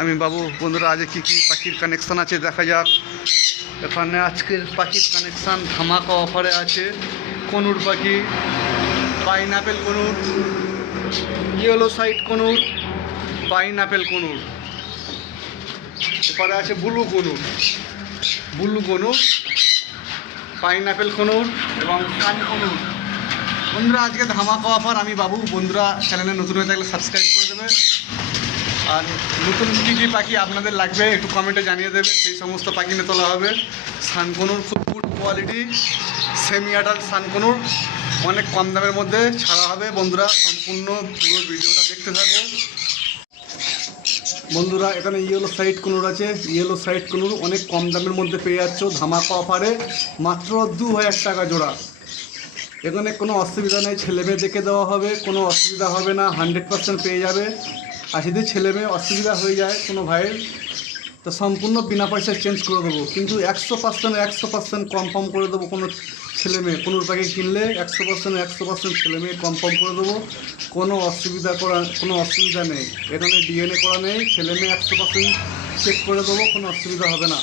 আমি বাবু। বন্ধুরা, আজ কি কি পাখির কানেকশান আছে দেখা যাক। এখানে আজকের পাখির কানেকশান ধামাকা অফারে আছে। কনুর পাখি, pineapple conure, yellow side conure, pineapple conure. এরপরে আছে ব্লু কনুর, পাইনঅ্যাপেল কনুর এবং কান কনুর। বন্ধুরা, আজকে ধামাকা অফার আমি বাবু। বন্ধুরা, চ্যানেলে নতুন হয়ে থাকলে সাবস্ক্রাইব করে দেবে। আর নতুন কী কী পাখি আপনাদের লাগবে একটু কমেন্টে জানিয়ে দেবে, সেই সমস্ত পাখি নিয়ে তোলা হবে। সানকনুর খুব গুড কোয়ালিটি, সেমি অ্যাডাল্ট সানকনুর অনেক কম দামের মধ্যে ছাড়া হবে। বন্ধুরা, সম্পূর্ণ পুরো ভিডিওটা দেখতে থাকো। বন্ধুরা, এখানে ইয়েলো সাইড কনুর আছে। ইয়েলো সাইড কনুর অনেক কম দামের মধ্যে পেয়ে যাচ্ছ ধামাকা অফারে, মাত্র 2000 টাকা জোড়া। এখানে কোনো অসুবিধা নেই, ছেলে মেয়ে দেখে দেওয়া হবে, কোনো অসুবিধা হবে না, 100% পেয়ে যাবে। আর যদি ছেলে মেয়ে অসুবিধা হয়ে যায় কোনো ভাইয়ের, তো সম্পূর্ণ বিনা পয়সায় চেঞ্জ করে দেবো। কিন্তু 100% কনফার্ম করে দেবো। কোনো ছেলে মেয়ে কোনো পাখি কিনলে 100% ছেলে মেয়ে কনফার্ম করে দেবো। কোনো অসুবিধা নেই। এখানে ডিএনএ করা নেই, ছেলে মেয়ে 100% চেক করে দেবো, কোনো অসুবিধা হবে না।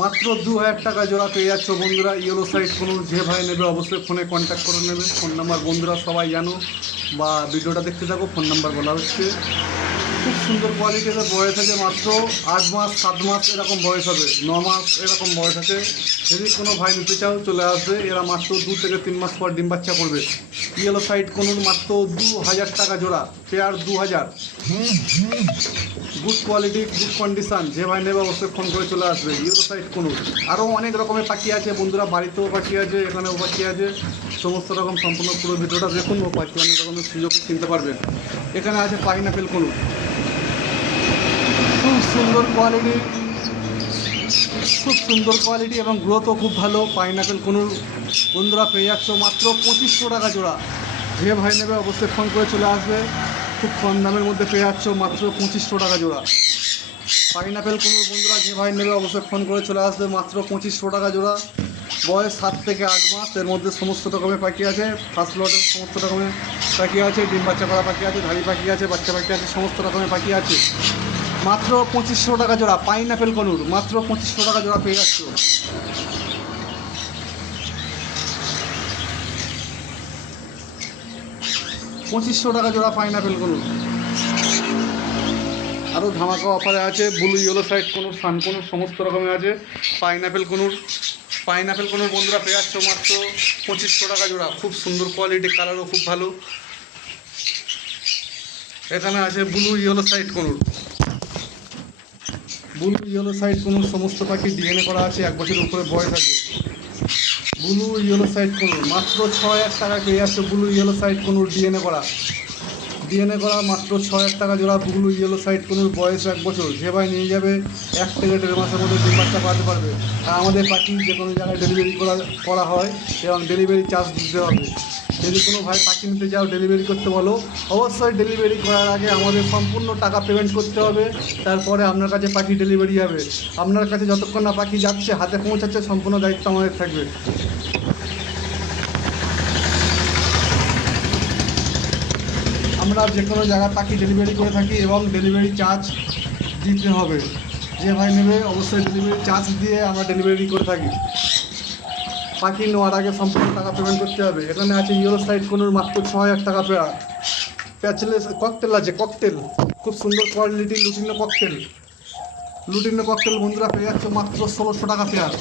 মাত্র 2000 টাকা জোড়া পেয়ে যাচ্ছ বন্ধুরা। ইয়েলো সাইড কোনো যে ভাই নেবে অবশ্যই ফোনে কন্ট্যাক্ট করে নেবে। ফোন নাম্বার বন্ধুরা সবাই জানো, বা ভিডিওটা দেখতে থাকো, ফোন নাম্বার বলা হচ্ছে। খুব সুন্দর কোয়ালিটির বয়স আছে, মাত্র 8 মাস 7 মাস এরকম বয়স হবে, 9 মাস এরকম বয়স আছে। যদি কোনো ভাই নিতে চাও চলে আসবে। এরা মাত্র 2 থেকে 3 মাস পর ডিম বাচ্চা করবে। ইয়েলো সাইড কোনো মাত্র 2000 টাকা জোড়া, pair 2000। Good quality, good condition, যে ভাই নেবে অবশ্যই ফোন করে চলে আসবে। ইয়েলো সাইড কোনো আরও অনেক রকমের পাখি আছে বন্ধুরা, বাড়িতেও পাখি আছে, এখানেও পাখি আছে। সমস্ত রকম সম্পূর্ণ পুরো ভিডিওটা দেখুন, ও পাখি অনেক রকমের সুযোগ কিনতে পারবেন। এখানে আছে পাইনঅ্যাপেল কোনো, খুব সুন্দর কোয়ালিটি এবং গ্রোথও খুব ভালো। পাইনঅ্যাপেল কোনুর বন্ধুরা পেয়ে যাচ্ছ মাত্র 2500 টাকা জোড়া। যে ভাই নেবে অবশ্যই ফোন করে চলে আসবে। খুব কম দামের মধ্যে পেয়ে যাচ্ছ মাত্র 2500 টাকা জোড়া। পাইনঅ্যাপেল কোনুর বন্ধুরা যে ভাই নেবে অবশ্যই ফোন করে চলে আসবে, মাত্র 2500 টাকা জোড়া। বয়স 7 থেকে 8 মাস। এর মধ্যে সমস্ত রকমের পাখি আছে, ফার্স্ট লটের সমস্ত রকমের পাখি আছে, ডিম বাচ্চা করা পাখি আছে, ধাড়ি পাখি আছে, বাচ্চা পাখি আছে, সমস্ত রকমের পাখি আছে। মাত্র 2500 টাকা জোড়া পাইনঅ্যাপেল কনুর, মাত্র 2500 টাকা জোড়া পেয়ে যাচ্ছ। 2500 টাকা জোড়া পাইনঅ্যাপেল কনুর। আরও ধামাকা অফারে আছে ব্লু ইয়েলো সাইড কনুর, সান কনুর, সমস্ত রকমের আছে। পাইনঅ্যাপেল কনুর বন্ধুরা পেয়ে যাচ্ছ মাত্র 2500 টাকা জোড়া। খুব সুন্দর কোয়ালিটি, কালারও খুব ভালো। এখানে আছে ব্লু ইয়েলো সাইড কনুর, সমস্ত পাখি ডিএনএ করা আছে, 1 বছরের উপরে বয়স আছে। ব্লু ইয়েলো সাইড কনুর মাত্র 6000 টাকা পেয়ে যাচ্ছে। Blue yellow side conure DNA করা মাত্র 6000 টাকা জোড়া। ব্লু ইয়েলো সাইড কনুর বয়স 1 বছর। যে ভাই নিয়ে যাবে 1 থেকে 1.5 মাসের মধ্যে ডিম বাচ্চা পাঠাতে পারবে। আর আমাদের পাখি যে কোনো জায়গায় ডেলিভারি করা হয় এবং ডেলিভারি চার্জ দিতে হবে। যদি কোনো ভাই পাখি নিতে যাও ডেলিভারি করতে বলো, অবশ্যই ডেলিভারি করার আগে আমাদের সম্পূর্ণ টাকা পেমেন্ট করতে হবে। তারপরে আপনার কাছে পাখি ডেলিভারি হবে। আপনার কাছে যতক্ষণ না পাখি যাচ্ছে, হাতে পৌঁছাচ্ছে, সম্পূর্ণ দায়িত্ব আমাদের থাকবে। আমরা যে কোনো জায়গায় পাখি ডেলিভারি করে থাকি এবং ডেলিভারি চার্জ দিতে হবে। যে ভাই নেবে অবশ্যই ডেলিভারি চার্জ দিয়ে আমরা ডেলিভারি করে থাকি। পাখি নেওয়ার আগে সম্পূর্ণ টাকা পেমেন্ট করতে হবে। এখানে আছে ইয়েলো সাইড কোনুর মাত্র 6000 টাকা পেয়ার। প্যাচলেস ককটেল আছে, ককটেল খুব সুন্দর কোয়ালিটি, লুটিনো ককটেল বন্ধুরা পেয়ে যাচ্ছে মাত্র 1600 টাকা পেয়ার।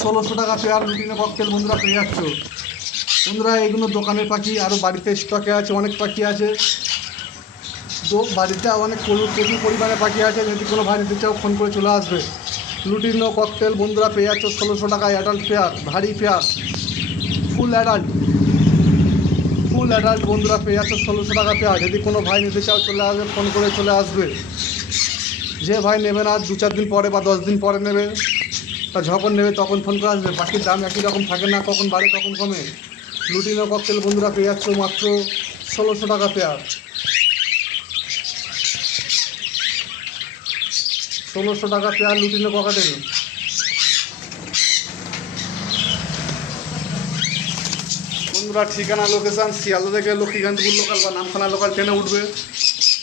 1600 টাকা পেয়ার লুটিনো ককটেল বন্ধুরা পেয়ে যাচ্ছ। বন্ধুরা, এইগুলো দোকানের পাখি, আরও বাড়িতে স্টকে আছে, অনেক পাখি আছে। তো বাড়িতে অনেক প্রচুর পরিমাণে পাখি আছে। যদি কোনো ভাই নিতে চাও ফোন করে চলে আসবে। লুটিনো ককটেল বন্ধুরা পেয়ে যাচ্ছ 1600 টাকায়। অ্যাডাল্ট পেয়ার, ভারী পেয়ার, ফুল অ্যাডাল্ট বন্ধুরা পেয়ে যাচ্ছ 1600 টাকা পেয়ার। যদি কোনো ভাই নিতে চাও চলে আসবে, ফোন করে চলে আসবে। যে ভাই নেবে না 2-4 দিন পরে বা 10 দিন পরে নেবে, তা যখন নেবে তখন ফোন করে আসবে। পাখির দাম একই রকম থাকে না, কখন বাড়ে কখন কমে। লুটিনো ককটেল বন্ধুরা পেয়ে যাচ্ছ মাত্র 1600 টাকা পেয়ার। 1600 টাকা পেয়ার লুটিনো ককটেল। বন্ধুরা, ঠিকানা লোকেশান শিয়ালদা থেকে লক্ষ্মীকান্তপুর লোকাল বা নামখানা লোকাল ট্রেনে উঠবে।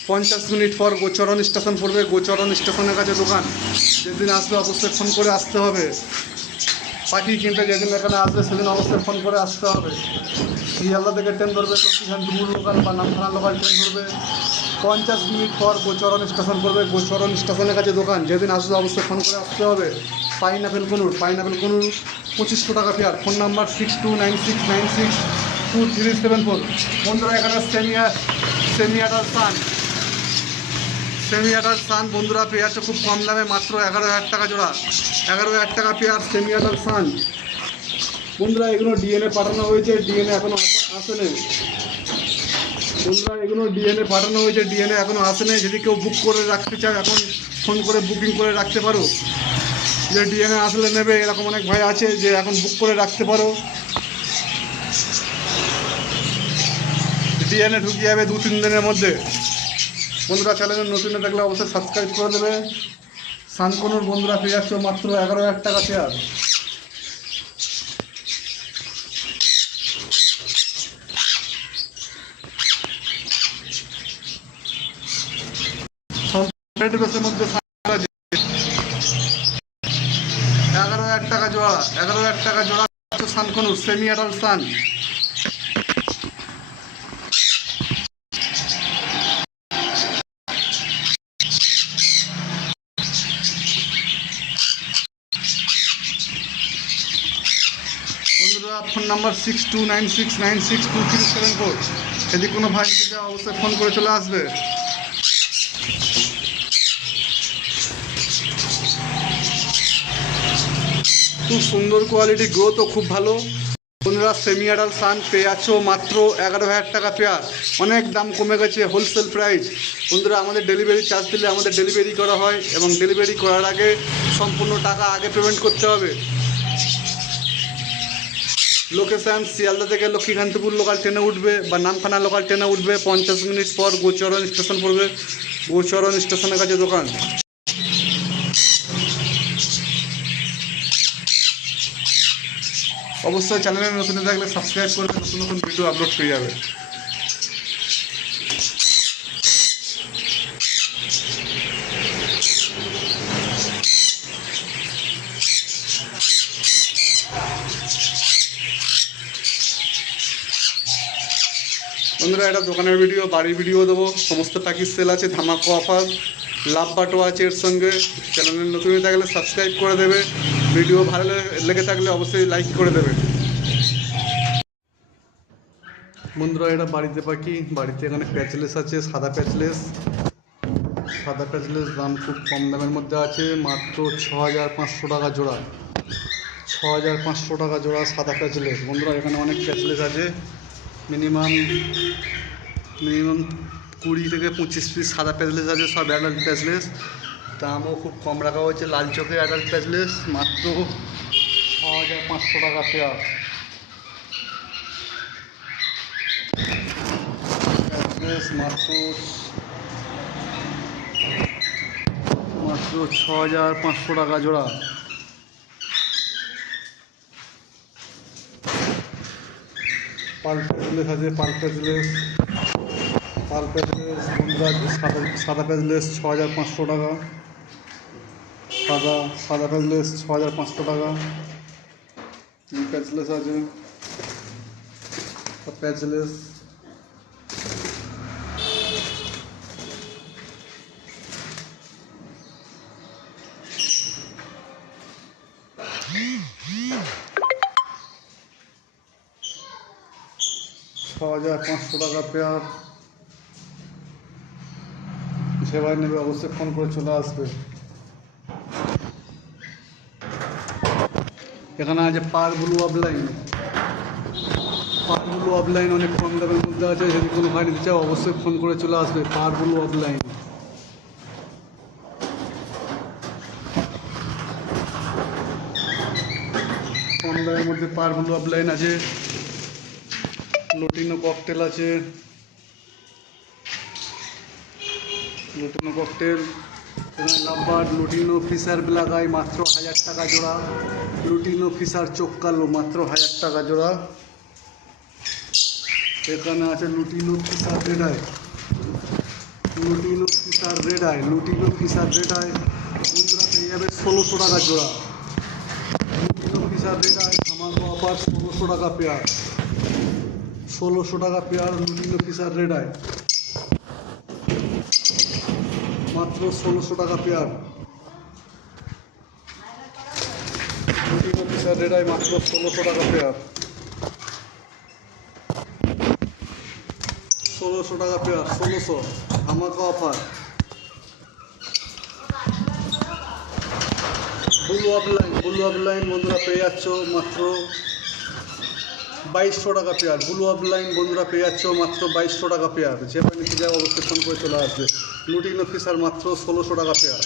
50 মিনিট পর গোচরণ স্টেশন পড়বে, গোচরণ স্টেশনের কাছে দোকান। যেদিন আসবে অবশ্যই ফোন করে আসতে হবে। পাখি কিনতে যেদিন এখানে আসবে সেদিন অবশ্যই ফোন করে আসতে হবে। শিয়ালদা থেকে ট্রেন ধরবে, লক্ষ্মীকান্তপুর লোকাল বা নামখানা লোকাল ট্রেন ধরবে। 50 মিনিট পর গোচরণ স্টেশন পড়বে, গোচরণ স্টেশনের কাছে দোকান। যেদিন আসবে অবশ্যই ফোন করে আসতে হবে। পাইনাপেল কুনুর 2500 টাকা ফেয়ার। Phone number 6296962374। বন্ধুরা এখানে সেমি আডাল্ট সান বন্ধুরা পেয়ে যাচ্ছে খুব কম দামে, মাত্র 11,000 টাকা জোড়া। 11,000 টাকা পেয়ার সেমি আডাল্ট সান। বন্ধুরা এগুলো ডিএনএ পাঠানো হয়েছে, ডিএনএ এখনও আসেনি। বন্ধুরা এগুলো ডিএনএ পাঠানো হয়েছে, ডিএনএ এখনও আসেনি। যদি কেউ বুক করে রাখতে চায় এখন ফোন করে বুকিং করে রাখতে পারো। যে ডিএনএ আসলে নেবে এরকম অনেক ভাই আছে, যে এখন বুক করে রাখতে পারো। ডিএনএ ঢুকে যাবে 2-3 দিনের মধ্যে। বন্ধুরা চ্যানেলে নতুন দেখলে অবশ্যই সাবস্ক্রাইব করে দেবে। সানকনুর বন্ধুরা পেয়ে যাচ্ছে মাত্র 11,000 টাকা পেয়ার। মধ্যে 11,000 টাকা জোড়া, 11,000 টাকা জোড়া সানকনুর সেমি অ্যাডাল্ট সান। বন্ধুরা ফোন নাম্বার 6296962374। যদি কোনো ভাই নিতে চাও অবশ্যই ফোন করে চলে আসবে। খুব সুন্দর কোয়ালিটি, গ্রোথও খুব ভালো। বন্ধুরা সেমি অ্যাডাল্ট সান পেয়ে যাচ্ছ মাত্র 11,000 টাকা পেয়ার। অনেক দাম কমে গেছে, হোলসেল প্রাইস। বন্ধুরা আমাদের ডেলিভারি চার্জ দিলে আমাদের ডেলিভারি করা হয়, এবং ডেলিভারি করার আগে সম্পূর্ণ টাকা আগে পেমেন্ট করতে হবে। লোকেশান শিয়ালদা থেকে লক্ষ্মীকান্তপুর লোকাল ট্রেনে উঠবে বা নামখানা লোকাল ট্রেনে উঠবে। 50 মিনিট পর গোচরণ স্টেশন পড়বে, গোচরণ স্টেশনের কাছে দোকান। অবশ্যই চ্যানেলে নতুন থাকলে সাবস্ক্রাইব করবে, নতুন নতুন ভিডিও আপলোড পেয়ে যাবে। বন্ধুরা এটা দোকানের ভিডিও, বাড়ির ভিডিও দেবো। সমস্ত প্যাকেজ সেল আছে, ধামাকা অফার, লাভ বাটো আছে এর সঙ্গে। চ্যানেলে নতুন থাকলে সাবস্ক্রাইব করে দেবে। ভিডিও ভালো লেগে থাকলে অবশ্যই লাইক করে দেবে। বন্ধুরা এটা বাড়িতে পাখি, বাড়িতে এখানে প্যাচলেস আছে, সাদা প্যাচলেস। সাদা প্যাচলেস দাম খুব কম দামের মধ্যে আছে, মাত্র 6,500 টাকা জোড়া। 6,500 টাকা জোড়া সাদা প্যাচলেস। বন্ধুরা এখানে অনেক প্যাচলেস আছে, মিনিমাম 20 থেকে 25 পিস সাদা প্যাচলেস আছে, সব অ্যাডাল্ট প্যাচলেস। দামও খুব কম রাখা হয়েছে। লাল চোখে অ্যাডাল্ট প্যাচলেস মাত্র 6,500 টাকা পেয়ার। প্যাচলেস মাত্র 6,500 টাকা জোড়া। পাল প্যাচলেস আছে, পাল প্যাচলেস বন্ধুরা সাদা প্যাচলেস 6,500 টাকা। সাদা প্যাচলেস 6,500 টাকা। প্যাচলেস আছে, প্যাচলেস $6,500 টাকা পেয়ার। যে ভাই নেবে অবশ্যই ফোন করে চলে আসবে। এখানে আছে পার ব্লু অফলাইন। পার ব্লু অফলাইন অনেক কম দামের মধ্যে আছে, যদি কোনো ভাই নিতে চাও অবশ্যই ফোন করে চলে আসবে। পার ব্লু অফলাইন কম দামের মধ্যে পার ব্লু অফলাইন আছে। লুটিনো ককটেল আছে, lutino cockatiel. Lovebird, lutino Fischer black eye মাত্র 1,000 টাকা জোড়া। লুটিনো ফিশার চোখ কালো মাত্র 1,000 টাকা জোড়া। এখানে আছে lutino Fischer red eye, lutino Fischer red eye, lutino Fischer red eye বন্ধুরা পেয়ে যাবে 1600 টাকা জোড়া। লুটিনো ফিশার রেড আই ধামাকা অফার 1600 টাকা পেয়ার, 1600 টাকা pair lutino Fischer red eye, মাত্র 1600 টাকা pair. Lutino Fischer red eye মাত্র 1600 টাকা পেয়ার, 1600 টাকা পেয়ার, 1600 ধামাকা অফার। ব্লু অফলাইন বন্ধুরা পেয়ে যাচ্ছ মাত্র 2200 টাকা পেয়ার। ব্লু অফলাইন বন্ধুরা পেয়ে যাচ্ছ মাত্র 2200 টাকা পেয়ার। যে নিতে যাও অবশ্যই ফোন করে চলে আসবে। লুটিনো ফিশার মাত্র 1600 টাকা পেয়ার।